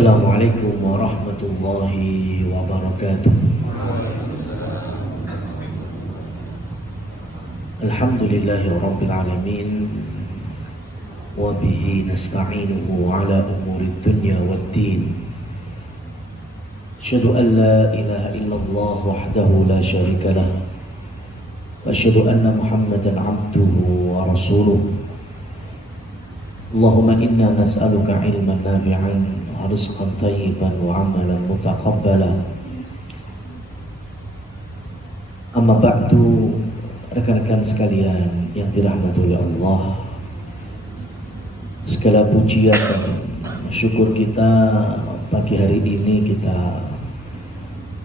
Assalamualaikum warahmatullahi wabarakatuh. Alhamdulillahi rabbil alamin, wa bihi nasta'inuhu ala umuri dunya waddin. Asyhadu an la ilaha illallah wahdahu la syarika lah, wa asyhadu anna Muhammadan abduhu wa rasuluh. Allahumma inna nas'aluka ilman nafi'an, rizqan thayyiban wa amalan mutaqabbala. Amma ba'du, rekan-rekan sekalian yang dirahmati oleh Allah, segala pujian dan syukur kita pagi hari ini kita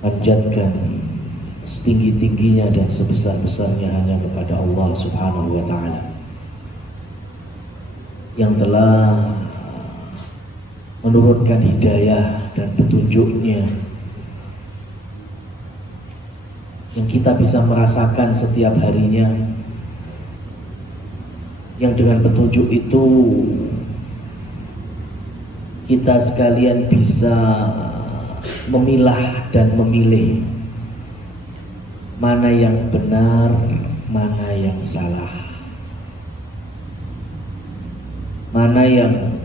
panjatkan setinggi-tingginya dan sebesar-besarnya hanya kepada Allah Subhanahu wa Ta'ala yang telah menurunkan hidayah dan petunjuknya, yang kita bisa merasakan setiap harinya, yang dengan petunjuk itu kita sekalian bisa memilah dan memilih mana yang benar, mana yang salah, mana yang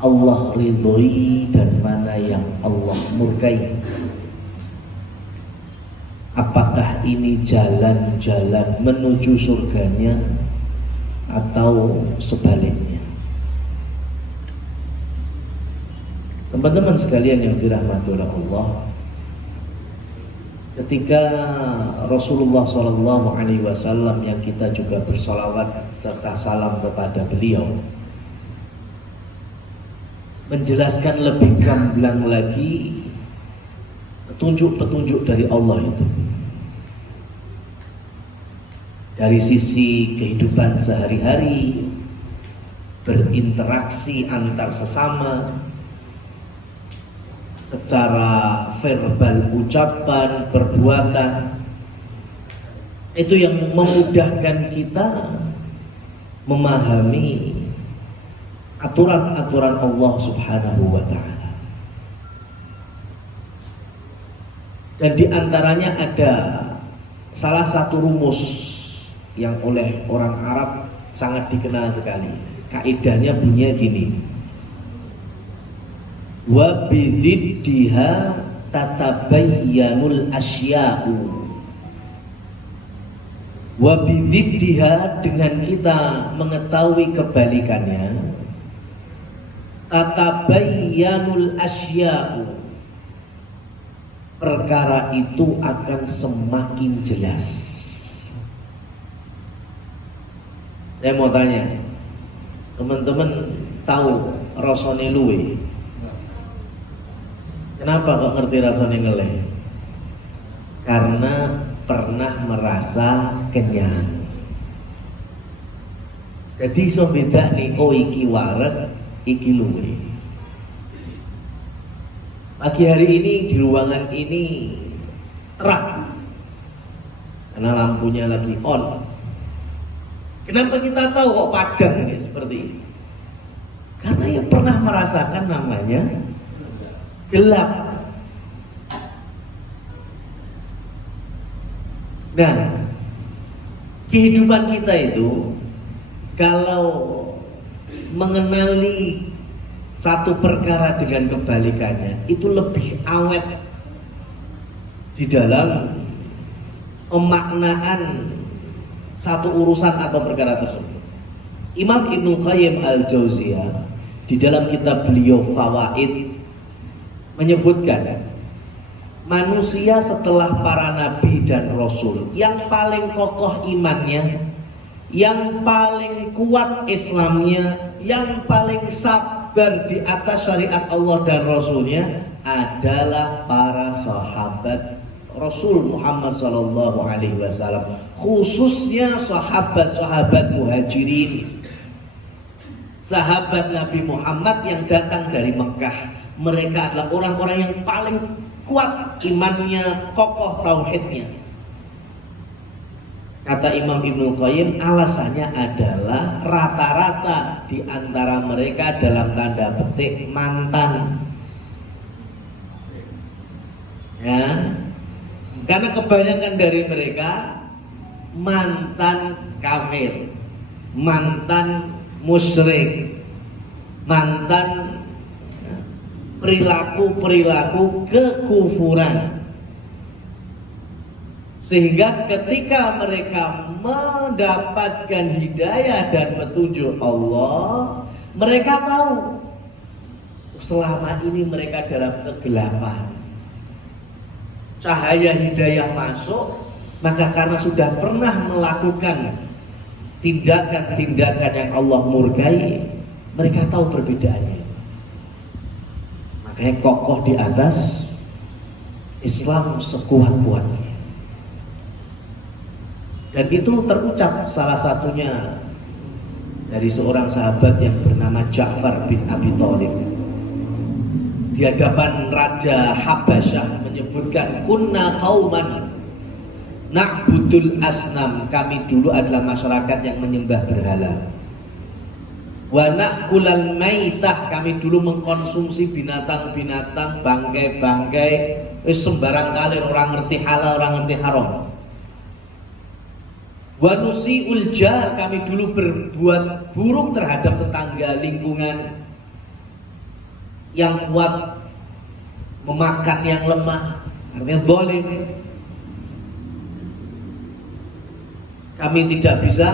Allah ridhoi dan mana yang Allah murkai. Apakah ini jalan-jalan menuju surganya atau sebaliknya? Teman-teman sekalian yang dirahmati oleh Allah, ketika Rasulullah SAW yang kita juga bersolawat serta salam kepada beliau menjelaskan lebih gamblang lagi petunjuk-petunjuk dari Allah itu, dari sisi kehidupan sehari-hari, berinteraksi antar sesama, secara verbal, ucapan, perbuatan, itu yang memudahkan kita memahami aturan-aturan Allah Subhanahu wa Ta'ala. Dan di antaranya ada salah satu rumus yang oleh orang Arab sangat dikenal sekali. Kaidahnya bunyinya gini: wa bididdiha tatabayyanul asya'u. Wa bididdiha, dengan kita mengetahui kebalikannya, tatabayyanul asya'u, perkara itu akan semakin jelas. Saya mau tanya, teman-teman tahu rasane luwe? Kenapa kok ngerti rasane ngeleh? Karena pernah merasa kenyang. Jadi iso beda nih, oh iki wareg, iki luwe. Pagi hari ini di ruangan ini terang karena lampunya lagi on. Kenapa kita tahu kok padang ini seperti ini? Karena yang pernah merasakan namanya gelap. Nah, kehidupan kita itu kalau mengenali satu perkara dengan kebalikannya itu lebih awet di dalam pemaknaan satu urusan atau perkara tersebut. Imam Ibnu Qayyim al-Jauziyah di dalam kitab beliau Fawaid menyebutkan, manusia setelah para nabi dan rasul yang paling kokoh imannya, yang paling kuat Islamnya, yang paling sabar di atas syariat Allah dan Rasulnya adalah para sahabat Rasul Muhammad SAW, khususnya sahabat-sahabat muhajirin, sahabat Nabi Muhammad yang datang dari Mekah. Mereka adalah orang-orang yang paling kuat imannya, kokoh tauhidnya. Kata Imam Ibnu Qayyim, alasannya adalah rata-rata di antara mereka dalam tanda petik mantan. Ya, karena kebanyakan dari mereka mantan kafir, mantan musyrik, mantan perilaku-perilaku kekufuran. Sehingga ketika mereka mendapatkan hidayah dan petunjuk Allah, mereka tahu selama ini mereka dalam kegelapan. Cahaya hidayah masuk, maka karena sudah pernah melakukan tindakan-tindakan yang Allah murkai, mereka tahu perbedaannya. Makanya kokoh di atas Islam sekuat-kuatnya. Dan itu terucap salah satunya dari seorang sahabat yang bernama Ja'far bin Abi Thalib. Di hadapan Raja Habasyah menyebutkan, kunna qauman na'budul asnam, kami dulu adalah masyarakat yang menyembah berhala. Wa na'kulal maitah, kami dulu mengkonsumsi binatang-binatang, bangkai-bangkai, sembarang kali, orang ngerti halal, orang ngerti haram. Wa nusi'ul jar, kami dulu berbuat buruk terhadap tetangga, lingkungan, yang kuat memakan yang lemah, artinya zalim. Kami tidak bisa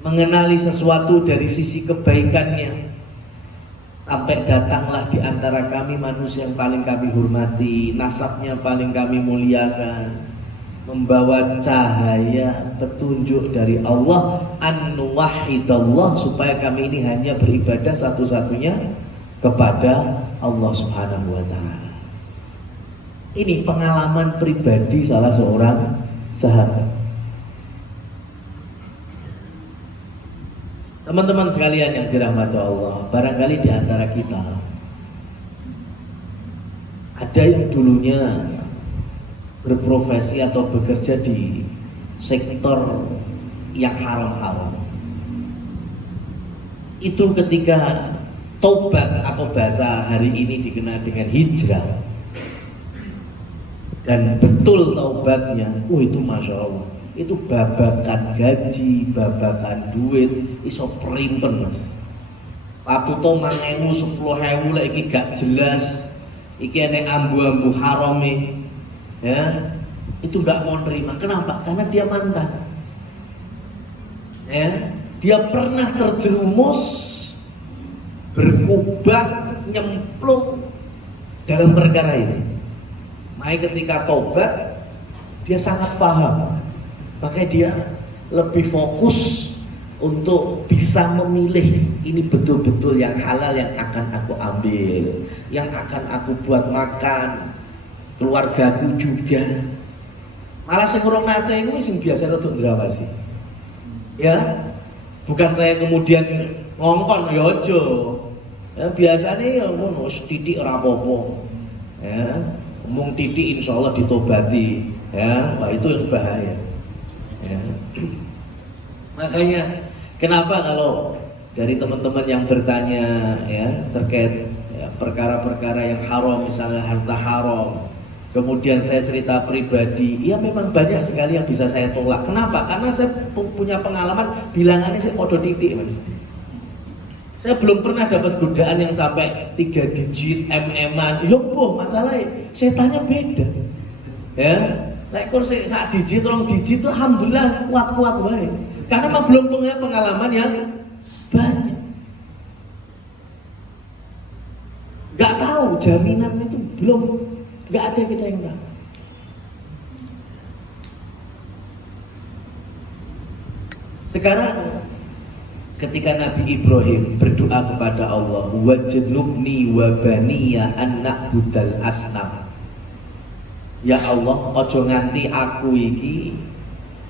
mengenali sesuatu dari sisi kebaikannya, sampai datanglah di antara kami manusia yang paling kami hormati, nasabnya paling kami muliakan, membawa cahaya petunjuk dari Allah, an-nuwahidallah, supaya kami ini hanya beribadah satu-satunya kepada Allah Subhanahu wa ta'ala. Ini pengalaman pribadi salah seorang sahabat. Teman-teman sekalian yang dirahmati Allah, barangkali di antara kita ada yang dulunya berprofesi atau bekerja di sektor yang haram-haram. Itu ketika tobat, atau bahasa hari ini dikenal dengan hijrah, dan betul taubatnya, itu Masya Allah, itu babakan gaji, babakan duit, iso perimpen mas. Patuto mangewu 10.000 lah, iki gak jelas, iki ane ambu-ambu harami, ya, itu gak mau nerima. Kenapa? Karena dia mantan, ya, dia pernah terjerumus, berkubah, nyemplung dalam perkara ini. Makanya ketika tobat, dia sangat paham. Makanya dia lebih fokus untuk bisa memilih, ini betul-betul yang halal yang akan aku ambil, yang akan aku buat makan, keluargaku juga. Malah sing urung nate iku sing biasa untuk ngrawasi. Ya, bukan saya kemudian ngongkon ya aja. Ya, biasanya ya ngono, titik ora apa-apa. Ya, mung titik insyaallah ditobati. Ya, Pak, itu yang bahaya. Ya. Makanya kenapa kalau dari teman-teman yang bertanya ya terkait ya, perkara-perkara yang haram, misalnya harta haram, kemudian saya cerita pribadi, ya memang banyak sekali yang bisa saya tolak. Kenapa? Karena saya punya pengalaman, bilangannya saya podo titik mas. Saya belum pernah dapat godaan yang sampai 3 digit, MM-an. Yomboh masalahnya, setannya beda. Ya, like kalau saat digit, 2 digit itu alhamdulillah kuat-kuat baik. Karena memang belum punya pengalaman yang banyak. Gak tahu jaminan itu belum, gak ada kita yang tahu. Sekarang ketika Nabi Ibrahim berdoa kepada Allah, wajnubni wa baniya an na'budal asnam. Ya Allah, ojo nganti aku iki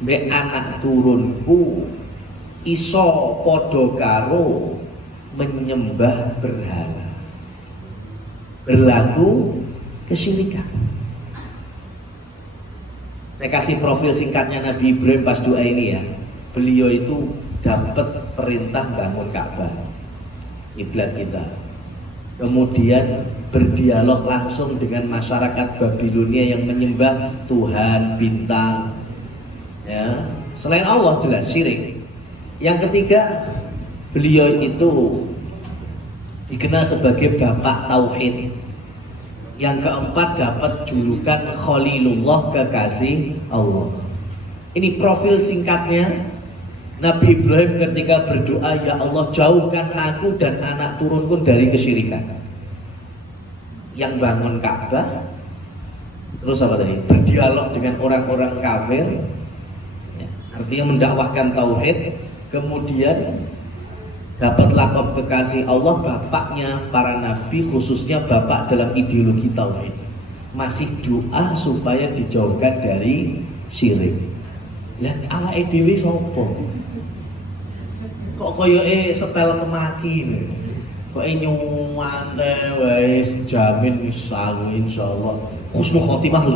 mbek anak turunku iso padha karo menyembah berhala, berlaku kesyirikan. Saya kasih profil singkatnya Nabi Ibrahim pas doa ini ya. Beliau itu dapat perintah bangun Ka'bah, kiblat kita. Kemudian berdialog langsung dengan masyarakat Babilonia yang menyembah Tuhan bintang. Ya, selain Allah jelas syirik. Yang ketiga, beliau itu dikenal sebagai bapak tauhid. Yang keempat dapat julukan Khalilullah, kekasih Allah. Ini profil singkatnya Nabi Ibrahim ketika berdoa, ya Allah jauhkan aku dan anak turunku dari kesyirikan. Yang bangun Ka'bah, terus apa tadi? Berdialog dengan orang-orang kafir, ya, artinya mendakwahkan tauhid. Kemudian dapat lakop kekasih Allah, bapaknya para nabi, khususnya bapak dalam ideologi tauhid. Masih doa supaya dijauhkan dari syirik. Lihat ala dhewe sapa? Kok koyoke setel kemaki nih? Kok nyuwante wae jamin insyaallah insyaallah husnul khotimah. Ya.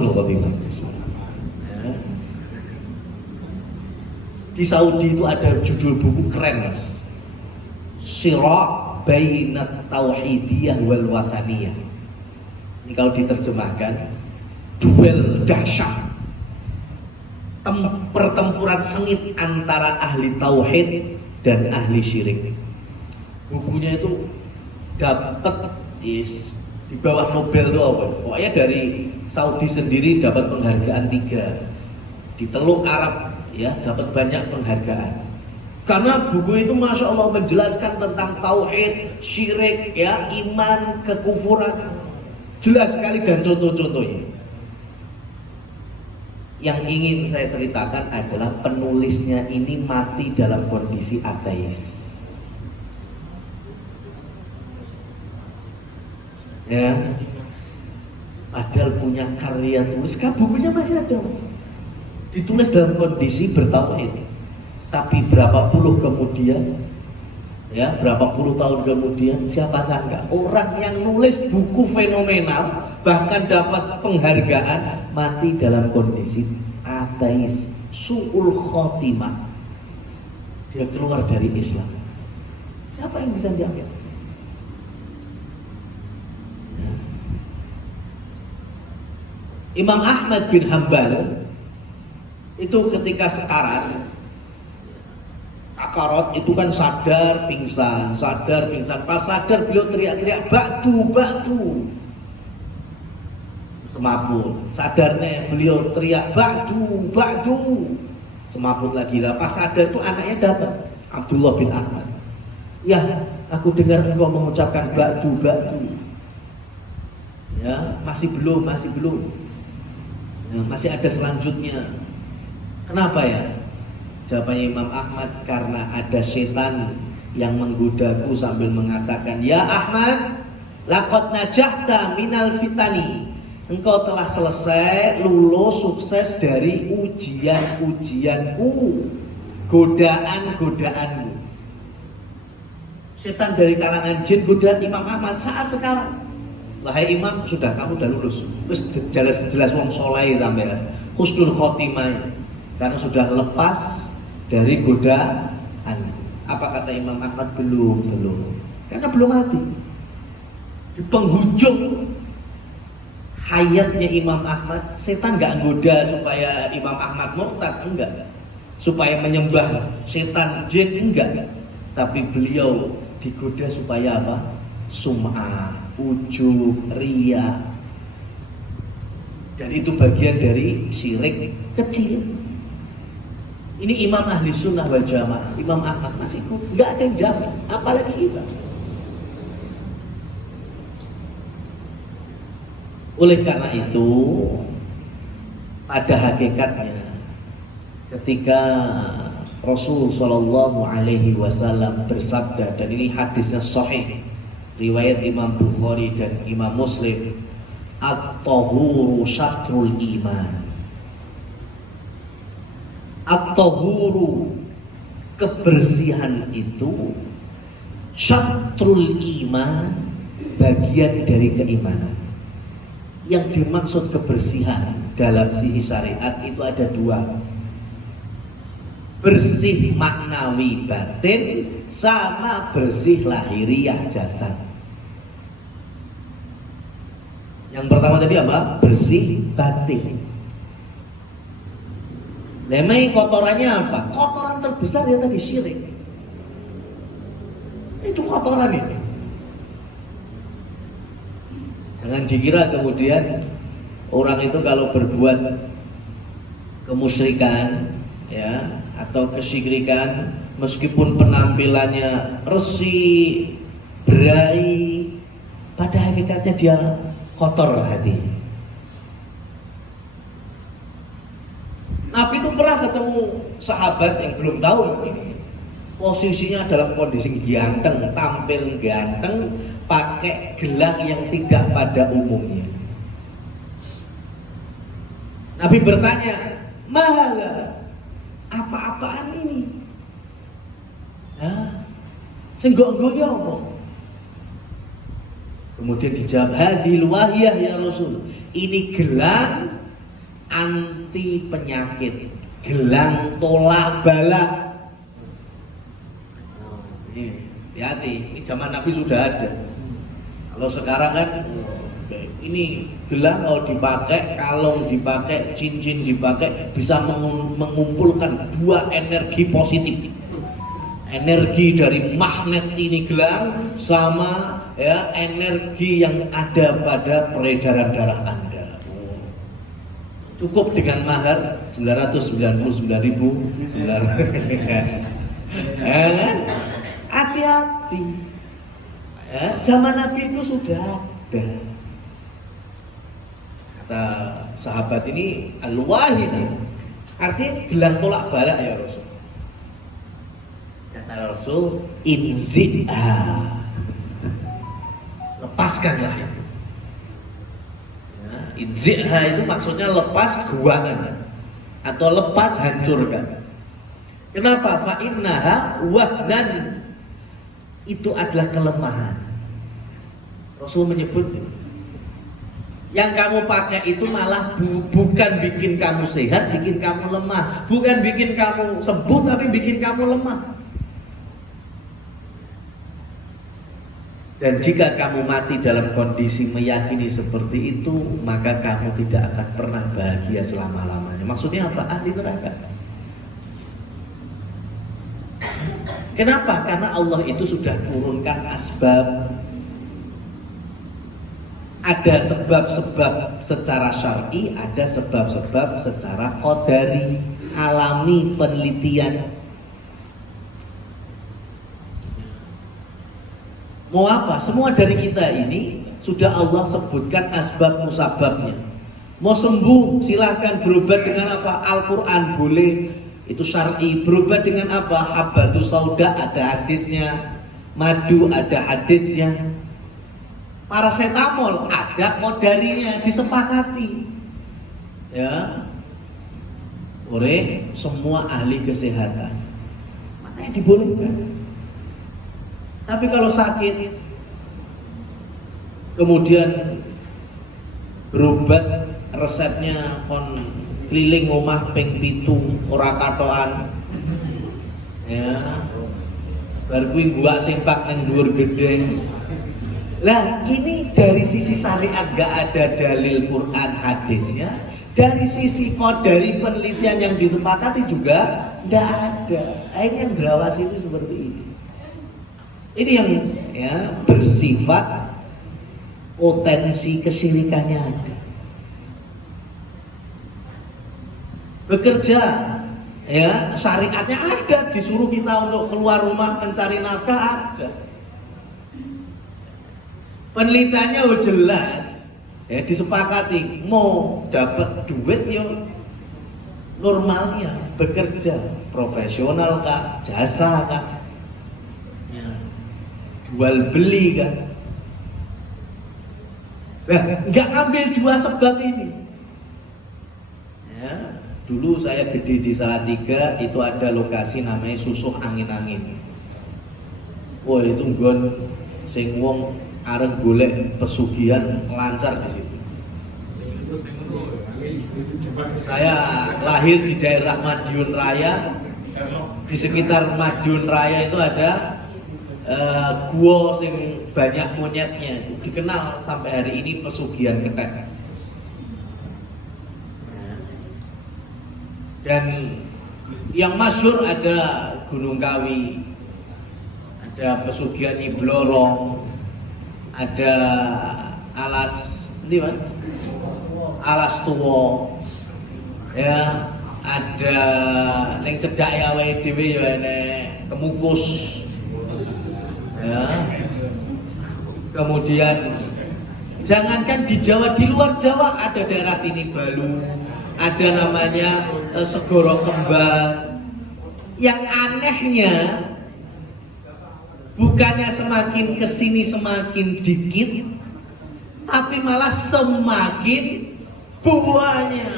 Di Saudi itu ada judul buku keren Mas. Shira' bainat tauhidiyah wal wataniyah. Ini kalau diterjemahkan, duel dahsyat, pertempuran sengit antara ahli tauhid dan ahli syirik. Bukunya itu dapat di bawah Nobel itu apa? Pokoknya dari Saudi sendiri dapat penghargaan 3. Di Teluk Arab ya dapat banyak penghargaan. Karena buku itu Masya Allah menjelaskan tentang tauhid, syirik, ya, iman, kekufuran. Jelas sekali dan contoh-contohnya. Yang ingin saya ceritakan adalah penulisnya ini mati dalam kondisi ateis. Ya, padahal punya karya tulis, bukunya masih ada. Ditulis dalam kondisi bertauhid. Tapi berapa puluh kemudian, ya berapa puluh tahun kemudian, siapa sangka orang yang nulis buku fenomenal bahkan dapat penghargaan mati dalam kondisi ateis, su'ul khotimah. Dia keluar dari Islam. Siapa yang bisa jamin? Ya. Imam Ahmad bin Hanbal itu ketika sekarat sakarat itu kan sadar pingsan. Pas sadar beliau teriak-teriak batu semaput. Sadarnya beliau teriak batu semaput lagi lah. Pas sadar itu anaknya datang, Abdullah bin Ahmad. Ya, aku dengar engkau mengucapkan batu. Ya, masih belum. Ya, masih ada selanjutnya. Kenapa ya? Jawabannya Imam Ahmad, karena ada setan yang menggodaku sambil mengatakan, ya Ahmad, laqad najahta minal fitani. Engkau telah selesai, lulus, sukses dari ujian-ujianku, godaan-godaanmu. Setan dari kalangan jin godaan Imam Ahmad saat sekarang. Wahai Imam, sudah kamu udah lulus. Terus jelas wong soleh sampean. Husnul khotimah. Karena sudah lepas dari godaan. Apa kata Imam Ahmad? Belum. Karena belum mati. Di penghujung hayatnya Imam Ahmad, setan nggak goda supaya Imam Ahmad murtad, enggak. Supaya menyembah setan jin, enggak. Tapi beliau digoda supaya apa? Sum'ah, ujub, riya. Dan itu bagian dari syirik kecil. Ini Imam Ahli Sunnah wal Jamaah, Imam Ahmad masih nggak ada yang jamin, apalagi kita. Oleh karena itu, pada hakikatnya, ketika Rasul Shallallahu Alaihi Wasallam bersabda, dan ini hadisnya sahih, riwayat Imam Bukhari dan Imam Muslim, at-tahuru syatrul iman. At-tahuru, kebersihan itu, syatrul iman, bagian dari keimanan. Yang dimaksud kebersihan dalam sisi syariat itu ada dua. Bersih maknawi batin sama bersih lahiriah jasad. Yang pertama tadi apa? Bersih batin. Lemai kotorannya apa? Kotoran terbesar ya tadi syirik. Itu kotoran ini. Jangan dikira kemudian orang itu kalau berbuat kemusyrikan ya atau kesyirikan meskipun penampilannya resik, berai, pada hakikatnya dia kotor hati. Nabi itu pernah ketemu sahabat yang belum tahu ini. Posisinya dalam kondisi ganteng, tampil ganteng, pakai gelang yang tidak pada umumnya. Nabi bertanya, "Mahala, apa-apaan ini?" Hah? Senggok-nggoknya apa? Kemudian dijawab, "Hadhil wahiyah ya Rasul." Ini gelang anti penyakit, gelang tolak bala. Hati-hati, ini zaman Nabi sudah ada. Kalau sekarang kan ini gelang kalau dipakai, kalung dipakai, cincin dipakai, bisa mengumpulkan dua energi positif. Energi dari magnet ini gelang sama ya energi yang ada pada peredaran darah Anda. Cukup dengan mahar 999.900. Hati-hati. Ya, zaman Nabi itu sudah ada. Kata sahabat ini al-wahid, artinya gelang tolak balak ya Rasul. Kata Rasul, inzi'ha, lepaskanlah itu. Ya, inzi'ha itu maksudnya lepas guangan atau lepas hancurkan. Kenapa? Fa'innaha wahdan, itu adalah kelemahan. Rasul menyebut yang kamu pakai itu malah bukan bikin kamu sehat, bikin kamu lemah. Bukan bikin kamu sembuh, tapi bikin kamu lemah. Dan jika kamu mati dalam kondisi meyakini seperti itu, maka kamu tidak akan pernah bahagia selama-lamanya. Maksudnya apa? Ahli neraka. Kenapa? Karena Allah itu sudah turunkan asbab. Ada sebab-sebab secara syar'i, ada sebab-sebab secara qadari, alami, penelitian. Mau apa? Semua dari kita ini sudah Allah sebutkan asbab musababnya. Mau sembuh silahkan, berobat dengan apa? Al-Quran boleh, itu syar'i. Berobat dengan apa? Habbatus sauda ada hadisnya, madu ada hadisnya, paracetamol ada qadarinya, disepakati ya oleh semua ahli kesehatan, makanya dibolehkan. Tapi kalau sakit kemudian berobat resepnya kon keliling omah ping 7 ora katokan ya, bar kuwi buak sempak nang dhuwur gendeng. Lah ini dari sisi syariat gak ada dalil Quran hadisnya, dari sisi qadari penelitian yang disepakati juga gak ada. Ini yang berawasi itu seperti ini. Ini yang ya bersifat potensi kesyirikannya ada. Bekerja ya syariatnya ada, disuruh kita untuk keluar rumah mencari nafkah ada. Penelitiannya jelas ya, disepakati mau dapat duit yo normalnya bekerja, profesional kah, jasa kah, ya, jual beli kan. Nah, nggak ambil dua sebab ini ya. Dulu saya gede di Salatiga, itu ada lokasi namanya Susuh Angin-Angin. Wah itu nggon sing wong areng golek pesugihan lancar di situ. Saya lahir di daerah Madiun Raya. Di sekitar Madiun Raya itu ada gua sing banyak monyetnya, dikenal sampai hari ini pesugihan kethek. Dan yang masyhur ada Gunung Kawi, ada pesugihan Nyi Blorong, ada alas ini mas, alas tuwo, ya ada yang cedak ya WDW ya Kemukus, ya. Kemudian jangankan di Jawa, di luar Jawa ada daerah Tinibalu, ada namanya Segoro Kembal. Yang anehnya bukannya semakin kesini semakin dikit, tapi malah semakin banyak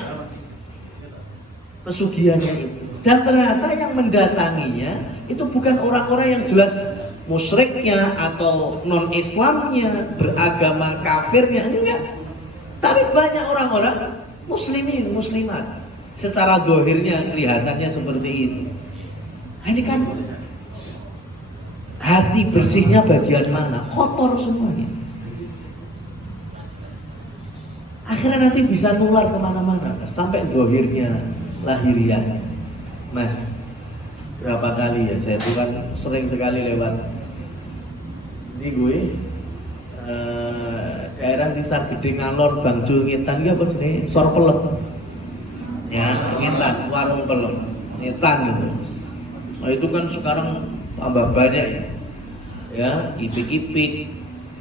pesugihannya itu. Dan ternyata yang mendatanginya itu bukan orang-orang yang jelas musyriknya atau non-Islamnya, beragama kafirnya, enggak. Tapi banyak orang-orang muslimin, muslimat. Secara zahirnya kelihatannya seperti itu. Nah, ini kan hati bersihnya bagian mana? Kotor semuanya. Akhirnya nanti bisa nular kemana-mana, sampai zahirnya, lahiriah. Mas, berapa kali ya saya tuh kan sering sekali lewat ini gue daerah di Sargede Ngalor, Bangjo, Ngetan, apa sih? Sor Pelem, ya Ngetan, warung Pelem, Ngetan gitu. Nah, itu kan sekarang tambah banyak ya, ipik-ipik,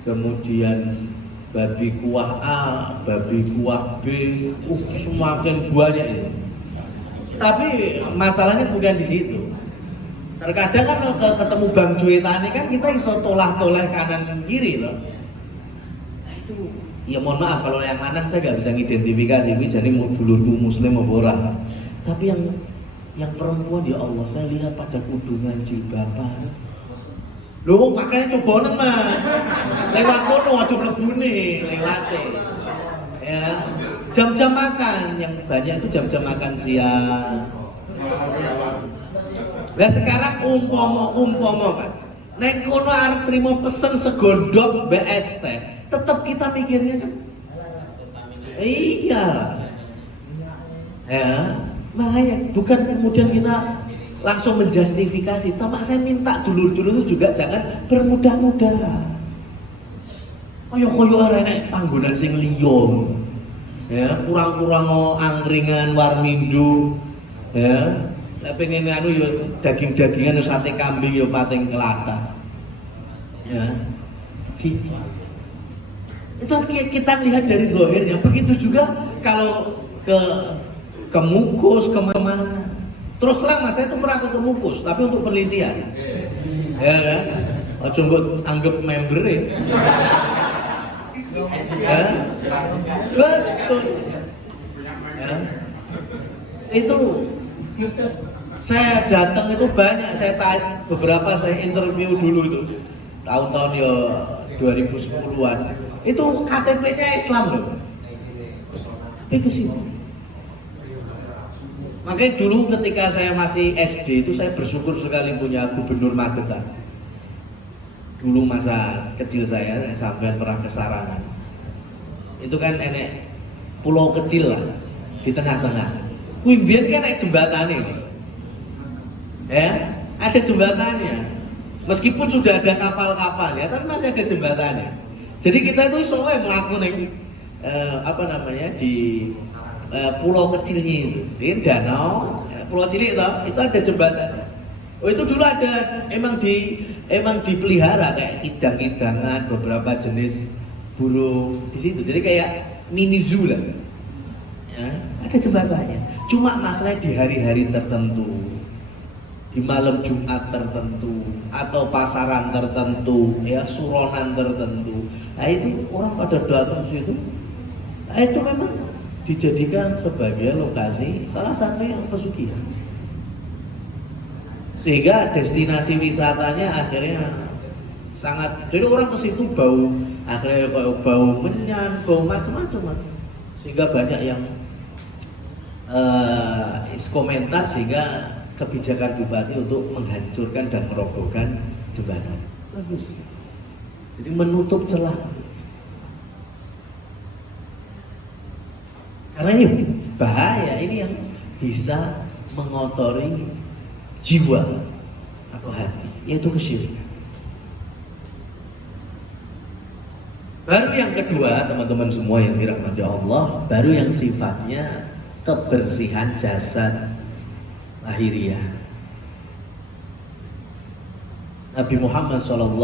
kemudian babi kuah A, babi kuah B, semakin banyak itu. Tapi masalahnya bukan di situ. Terkadang kan ketemu Bang Joetani kan kita iso tolah-tolah kanan kiri loh. Nah itu, ya mohon maaf kalau yang lanang saya nggak bisa ngidentifikasi ini jadi mau dulurku muslim apa ora. Tapi yang perempuan ya Allah saya lihat pada kudungan jilbaban. Loh makanya coba mas, lewat kono aja mlebune lewate. Ya, jam-jam makan yang banyak itu jam-jam makan siang. Nah sekarang umpomo mas, nek kono arep trimo pesen segondok BST, tetap kita mikirnya kan, iya, ya, makanya bukan kemudian kita langsung menjustifikasi. Tamak saya minta dulur-dulur itu juga jangan bermudah-mudah. Koyo arek panggonan sing liya. Ya, kurang-kurang angkringan warmindo. Ya, nek pengen anu yo daging-dagingan yo sate kambing yo pating kelata. Ya. Gitu. Itu kita lihat dari zahirnya. Begitu juga kalau ke Mukus, kemana. Terus terang mas, saya itu pernah ke Mukus, tapi untuk penelitian. Ya kan? Ojo mbok anggap member ya. Betul. Ya. Itu saya datang itu banyak, saya tanya beberapa, saya interview dulu itu tahun-tahun ya 2010-an. Itu KTP-nya Islam loh. Tapi ke sini. Makanya dulu ketika saya masih SD itu saya bersyukur sekali punya Gubernur Magetan. Dulu masa kecil saya sampai pernah ke Sarangan. Itu kan enek pulau kecil lah di tengah-tengah. Kuimbian kan enek jembatannya. Ya, ada jembatannya. Meskipun sudah ada kapal-kapal ya, tapi masih ada jembatannya. Jadi kita itu soalnya melakukan apa namanya di pulau kecilnya itu, di danau, pulau cilik itu ada jembatannya. Oh itu dulu ada, emang dipelihara kayak kidang-kidangan, beberapa jenis burung di situ. Jadi kayak mini zoo lah. Ya, ada jembatannya. Cuma masalahnya di hari-hari tertentu, di malam Jumat tertentu, atau pasaran tertentu, ya suronan tertentu. Nah itu orang pada datang ke situ. Nah itu memang dijadikan sebagai lokasi salah satu yang pesugihan. Sehingga destinasi wisatanya akhirnya sangat, jadi orang ke situ bau, akhirnya kayak bau menyan, bau macam-macam mas. Sehingga banyak yang komentar sehingga kebijakan bupati untuk menghancurkan dan merobohkan jembatan. Bagus. Jadi menutup celah. Karena ini bahaya, ini yang bisa mengotori jiwa atau hati, yaitu kesyirikan. Baru yang kedua, teman-teman semua yang dirahmati Allah, baru yang sifatnya kebersihan jasad lahiriah. Nabi Muhammad SAW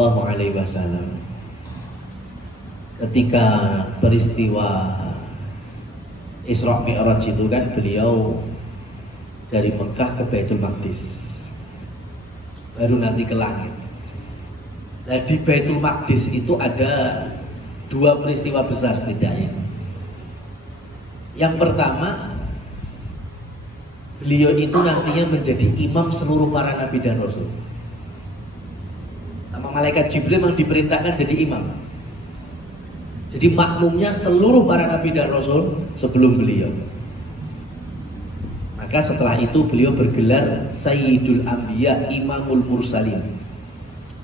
ketika peristiwa Isra Mi'raj itu kan beliau dari Mekah ke Baitul Maqdis, baru nanti ke langit. Nah di Baitul Maqdis itu ada dua peristiwa besar setidaknya. Yang pertama, beliau itu nantinya menjadi imam seluruh para nabi dan rasul. Sama malaikat Jibril memang diperintahkan jadi imam. Jadi makmumnya seluruh para nabi dan rasul sebelum beliau. Maka setelah itu beliau bergelar Sayyidul Anbiya, Imamul Mursalin,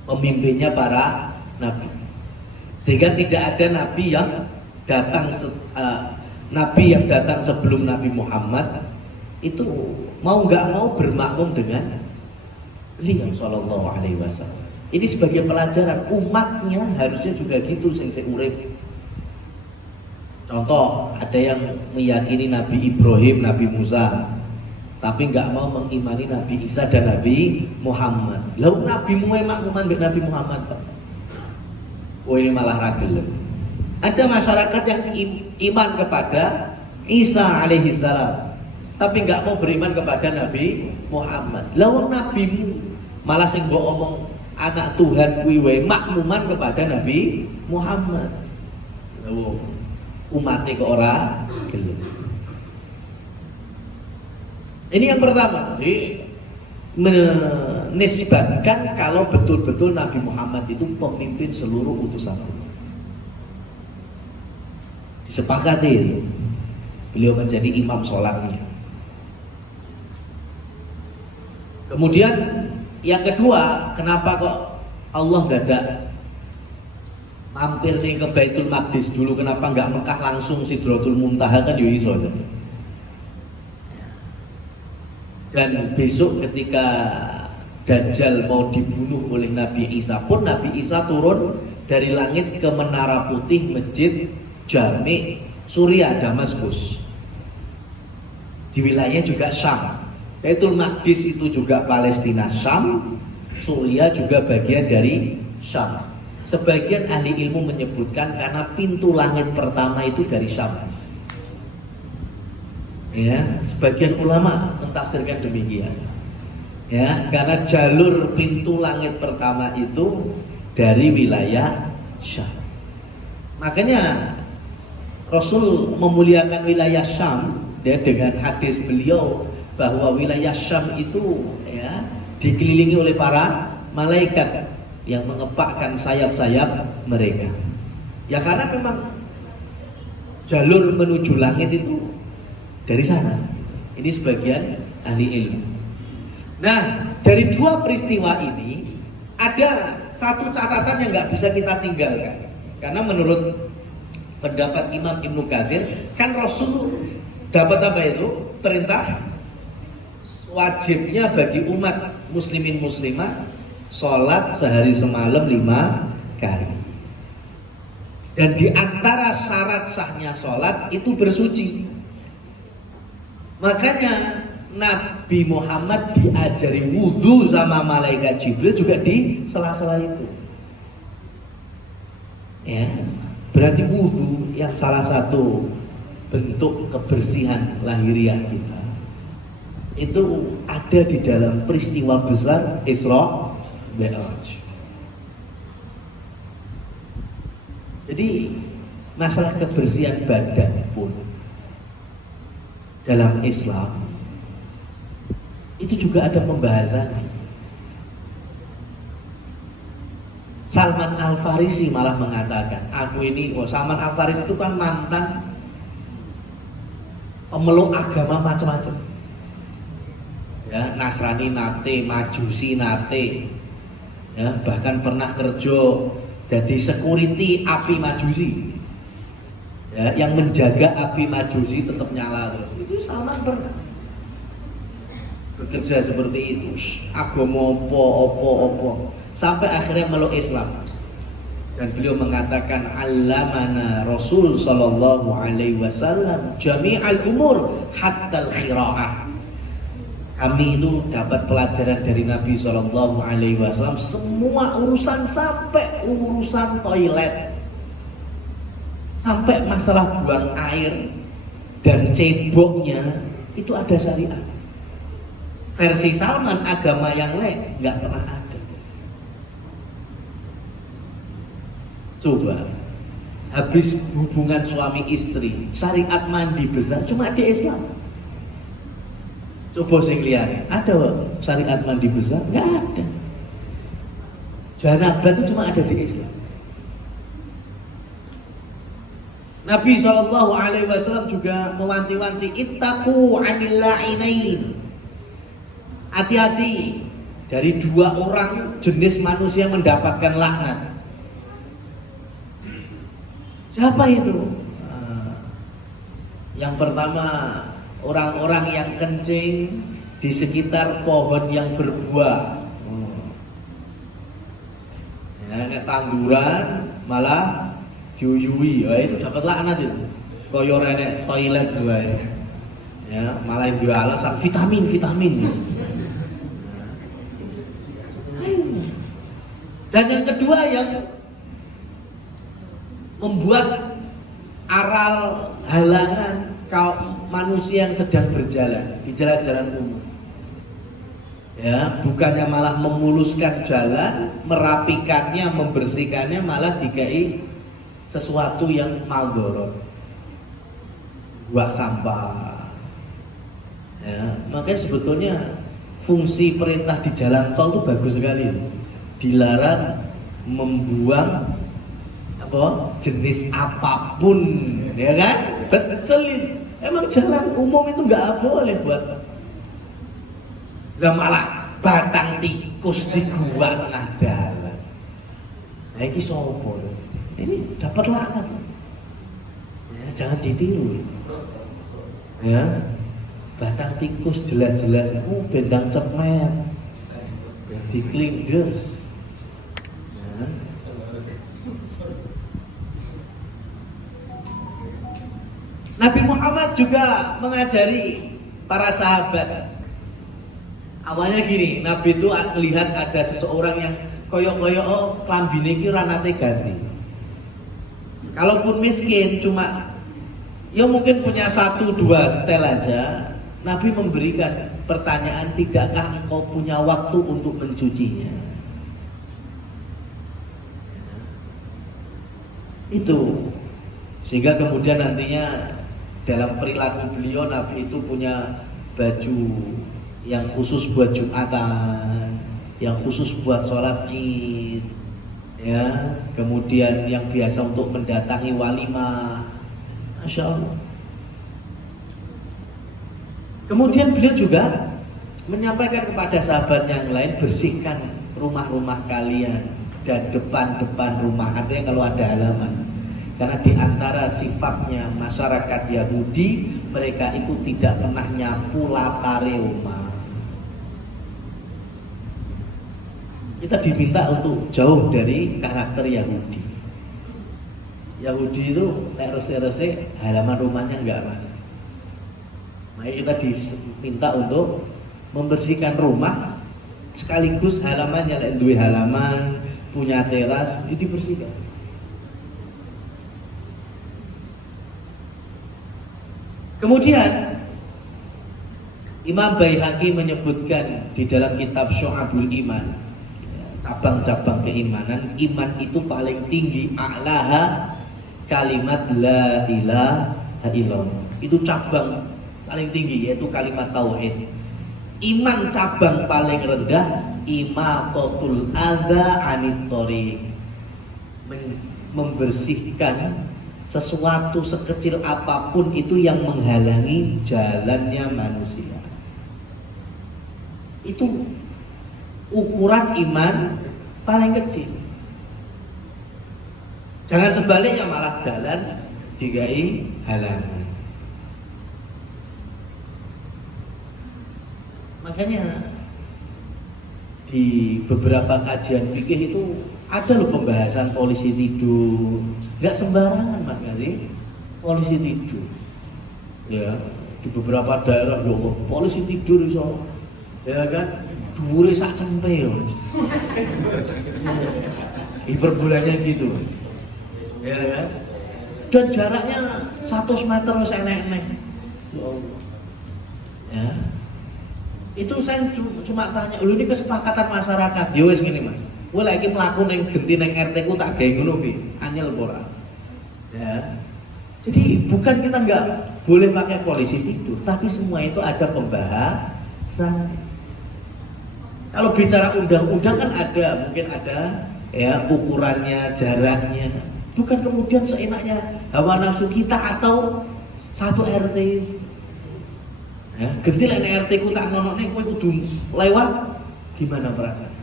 pemimpinnya para nabi. Sehingga tidak ada nabi yang datang sebelum Nabi Muhammad itu mau nggak mau bermakmum dengan beliau Shallallahu Alaihi Wasallam. Ini sebagai pelajaran umatnya harusnya juga gitu sing urip. Contoh, ada yang meyakini Nabi Ibrahim, Nabi Musa, tapi nggak mau mengimani Nabi Isa dan Nabi Muhammad. Lalu Nabi makmuman dengan Nabi Muhammad, Pak. Oh ini malah ragil. Ada masyarakat yang iman kepada Isa alaihi salam, tapi nggak mau beriman kepada Nabi Muhammad. Lalu nabimu malah sing mbok omong anak Tuhan kuwi wae makmuman kepada Nabi Muhammad. Lalu umatnya ke orang gelem. Ini yang pertama, jadi menisbatkan kalau betul-betul Nabi Muhammad itu pemimpin seluruh utusan Allah. Disepakati itu, beliau menjadi imam sholatnya. Kemudian yang kedua, kenapa kok Allah nggak ada mampir nih ke Baitul Maqdis dulu, kenapa nggak Mekah langsung Sidratul Muntaha kan iso. Dan besok ketika Dajjal mau dibunuh oleh Nabi Isa pun, Nabi Isa turun dari langit ke Menara Putih Masjid Jami Suria Damaskus. Di wilayah juga Syam. Baitul Maqdis itu juga Palestina, Syam, Suria juga bagian dari Syam. Sebagian ahli ilmu menyebutkan karena pintu langit pertama itu dari Syam. Ya, sebagian ulama mentafsirkan demikian. Ya, karena jalur pintu langit pertama itu dari wilayah Syam. Makanya Rasul memuliakan wilayah Syam ya, dengan hadis beliau bahwa wilayah Syam itu ya dikelilingi oleh para malaikat yang mengepakkan sayap-sayap mereka. Ya karena memang jalur menuju langit itu dari sana. Ini sebagian ahli ilmu. Nah, dari dua peristiwa ini ada satu catatan yang nggak bisa kita tinggalkan. Karena menurut pendapat Imam Ibnu Katsir, kan Rasul dapat apa itu? Perintah wajibnya bagi umat muslimin muslimah sholat sehari semalam 5 kali. Dan di antara syarat sahnya sholat itu bersuci. Makanya Nabi Muhammad diajari wudhu sama malaikat Jibril juga di sela-sela itu. Ya, berarti wudhu yang salah satu bentuk kebersihan lahiriah kita itu ada di dalam peristiwa besar Isra Mi'raj. Jadi masalah kebersihan badan pun dalam Islam itu juga ada pembahasan. Salman Al-Farisi malah mengatakan, Salman Al-Farisi itu kan mantan pemeluk agama macam-macam. Ya, Nasrani nate, Majusi nate, ya, bahkan pernah kerja jadi security api Majusi, ya, yang menjaga api Majusi tetap nyala terus. Itu Salman pernah bekerja seperti itu, agama opo sampai akhirnya meluk Islam. Dan beliau mengatakan, allamana Rasul sallallahu alaihi wasallam jami'al umur hatta al-khira'ah. Kami itu dapat pelajaran dari Nabi sallallahu alaihi wasallam semua urusan sampai urusan toilet, sampai masalah buang air dan ceboknya itu ada syariat. Versi Salman, agama yang lain nggak pernah ada. Coba, habis hubungan suami istri, syariat mandi besar cuma di Islam. Coba sing liyane, ada syariat mandi besar? Nggak ada. Janabah itu cuma ada di Islam. Nabi SAW juga mewanti-wanti, ittaqu 'anil la'inain. Hati-hati dari dua orang jenis manusia mendapatkan laknat. Siapa itu? Yang pertama, orang-orang yang kencing di sekitar pohon yang berbuah. Ya, nek tanduran malah diuyui, itu dapat laknat itu. Koyo renek toilet wae. Ya, malah itu alasan vitamin. Dan yang kedua yang membuat aral halangan kaum manusia yang sedang berjalan di jalan-jalan umum. Ya, bukannya malah memuluskan jalan, merapikannya, membersihkannya, malah dikai sesuatu yang maldorot. Buang sampah. Ya, makanya sebetulnya fungsi perintah di jalan tol itu bagus sekali. Dilarang membuang jenis apapun, ya kan? Betul. Emang jalan umum itu nggak boleh buat. Lah malah batang tikus di gua tengah jalan. Nah ini sopo? Ini dapat laknat. Ya, jangan ditiru. Ya, batang tikus jelas-jelas. Bendang cemet, diklindes. Nabi Muhammad juga mengajari para sahabat. Awalnya gini, Nabi itu melihat ada seseorang yang koyok-koyok klambine iki ora nate ganti. Kalaupun miskin cuma ya mungkin punya 1-2 setel aja, Nabi memberikan pertanyaan, tidakkah engkau punya waktu untuk mencucinya? Itu sehingga kemudian nantinya dalam perilaku beliau, Nabi itu punya baju yang khusus buat Jumatan, yang khusus buat sholat Id, ya, kemudian yang biasa untuk mendatangi walimah. Masya Allah. Kemudian beliau juga menyampaikan kepada sahabat yang lain, bersihkan rumah-rumah kalian dan depan-depan rumah, artinya kalau ada halaman. Karena di antara sifatnya masyarakat Yahudi, mereka itu tidak pernah nyapu latare rumah. Kita diminta untuk jauh dari karakter Yahudi. Yahudi itu rese-rese halaman rumahnya enggak, mas. Makanya kita diminta untuk membersihkan rumah sekaligus halamannya, duwe halaman, punya teras, itu dibersihkan. Kemudian Imam Baihaqi menyebutkan di dalam kitab Syu'abul Iman, cabang-cabang keimanan, iman itu paling tinggi, a'laha kalimat la ilaha illallah. Itu cabang paling tinggi, yaitu kalimat tauhid. Iman cabang paling rendah, imatatul adza anit thoriq, membersihkan sesuatu sekecil apapun itu yang menghalangi jalannya manusia. Itu ukuran iman paling kecil. Jangan sebaliknya malah jalan digai halangan. Makanya di beberapa kajian fikih itu ada loh pembahasan polisi tidur. Nggak sembarangan Mas Ngazi, polisi tidur. Ya, di beberapa daerah loh polisi tidur iso. Ya kan, dhuwure sak cempe yo. Hiperbolanya gitu. Ya kan? Dan jaraknya 100 meter wis enek-enek. Ya Allah. Ya. Itu saya cuma tanya, lho ini kesepakatan masyarakat. Ya wis ngene Mas. Kowe lek iki mlaku ning genti ning RT ku tak gawe ngono piye? Anyel ora? Ya. Jadi bukan kita nggak boleh pakai polisi tidur, tapi semua itu ada pembahasan. Kalau bicara undang-undang kan ada, mungkin ada ya ukurannya, jaraknya. Bukan kemudian seenaknya hawa nafsu kita atau satu RT. Ya, genti lek RT ku tak ngonokne kowe kudu lewat, gimana perasaan?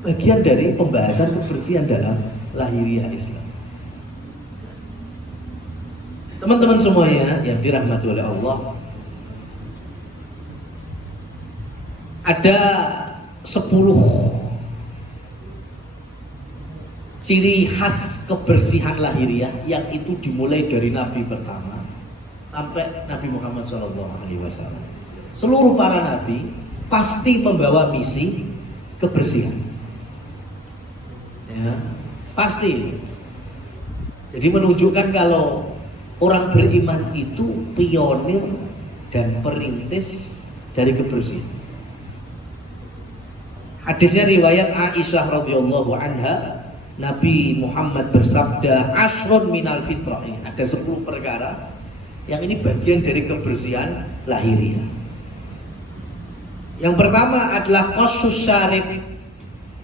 Bagian dari pembahasan kebersihan dalam lahiriah Islam. Teman-teman semuanya yang dirahmati oleh Allah, ada 10 ciri khas kebersihan lahiriah yang itu dimulai dari Nabi pertama sampai Nabi Muhammad SAW. Seluruh para nabi pasti membawa misi kebersihan. Ya, pasti. Jadi menunjukkan kalau orang beriman itu pionir dan perintis dari kebersihan. Hadisnya riwayat Aisyah radhiyallahu anha, Nabi Muhammad bersabda, ashrun minal fitrah. Ada 10 perkara yang ini bagian dari kebersihan lahiriah. Yang pertama adalah qassus syarib.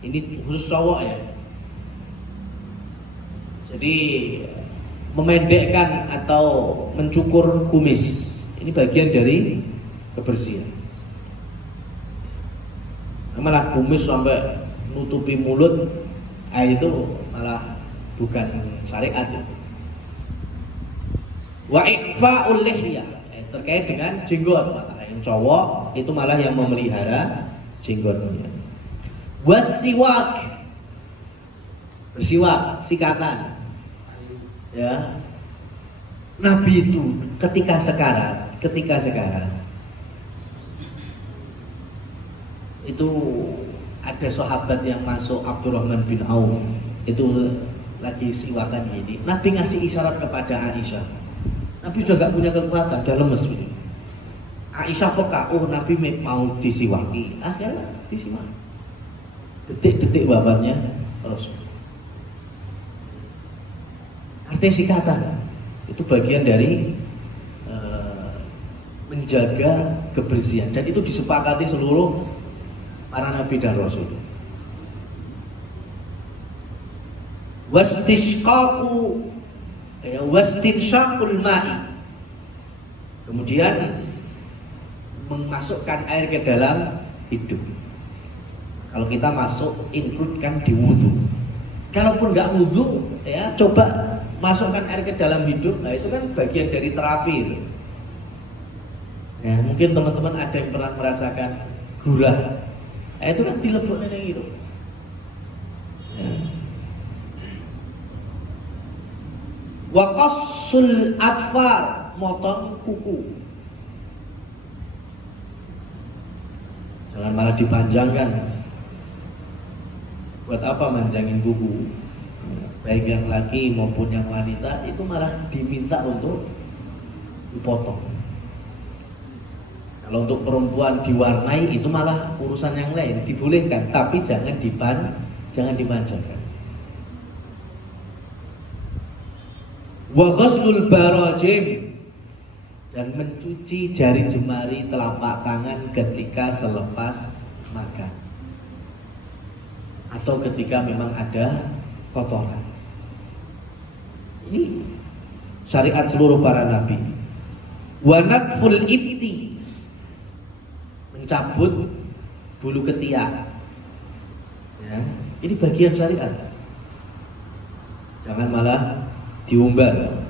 Ini khusus cowok ya. Jadi memendekkan atau mencukur kumis. Ini bagian dari kebersihan. Malah kumis sampai nutupi mulut, itu malah bukan syariat. Wa iqfa'ul lihyah, terkait dengan jenggot. Yang cowok itu malah yang memelihara jenggotnya. Wasiwak, bersiwak, sikatan. Ya, Nabi itu ketika sekarang itu ada sahabat yang masuk, Abdurrahman bin Auf, itu lagi siwakan ini. Nabi ngasih isyarat kepada Aisyah. Nabi sudah gak punya kekuatan, udah lemes ini. Aisyah peka, oh Nabi mau disiwaki, akhirnya disiwaki. Detik-detik wafatnya Rasul. Artinya sikatan itu bagian dari menjaga kebersihan, dan itu disepakati seluruh para nabi dan rasul. Wastishqaqu wastinsyaqul ma'i, kemudian memasukkan air ke dalam hidung. Kalau kita masuk, include kan di wudhu. Kalaupun nggak wudhu, ya coba masukkan air ke dalam hidung. Nah itu kan bagian dari terapi. Ya, mungkin teman-teman ada yang pernah merasakan gurah. Itu kan dileboknya yang itu. Ya. Wa qassul atfar, motong kuku. Jangan malah dipanjangkan. Buat apa manjangin kuku? Baik yang laki maupun yang wanita itu malah diminta untuk dipotong. Kalau untuk perempuan diwarnai itu malah urusan yang lain, dibolehkan, tapi jangan dipanjangkan. Wa ghuslul barajim, dan mencuci jari jemari telapak tangan ketika selepas makan atau ketika memang ada kotoran. Ini syariat seluruh para nabi. Wa natful ibti, mencabut bulu ketiak. Ya, ini bagian syariat. Jangan malah diumbar.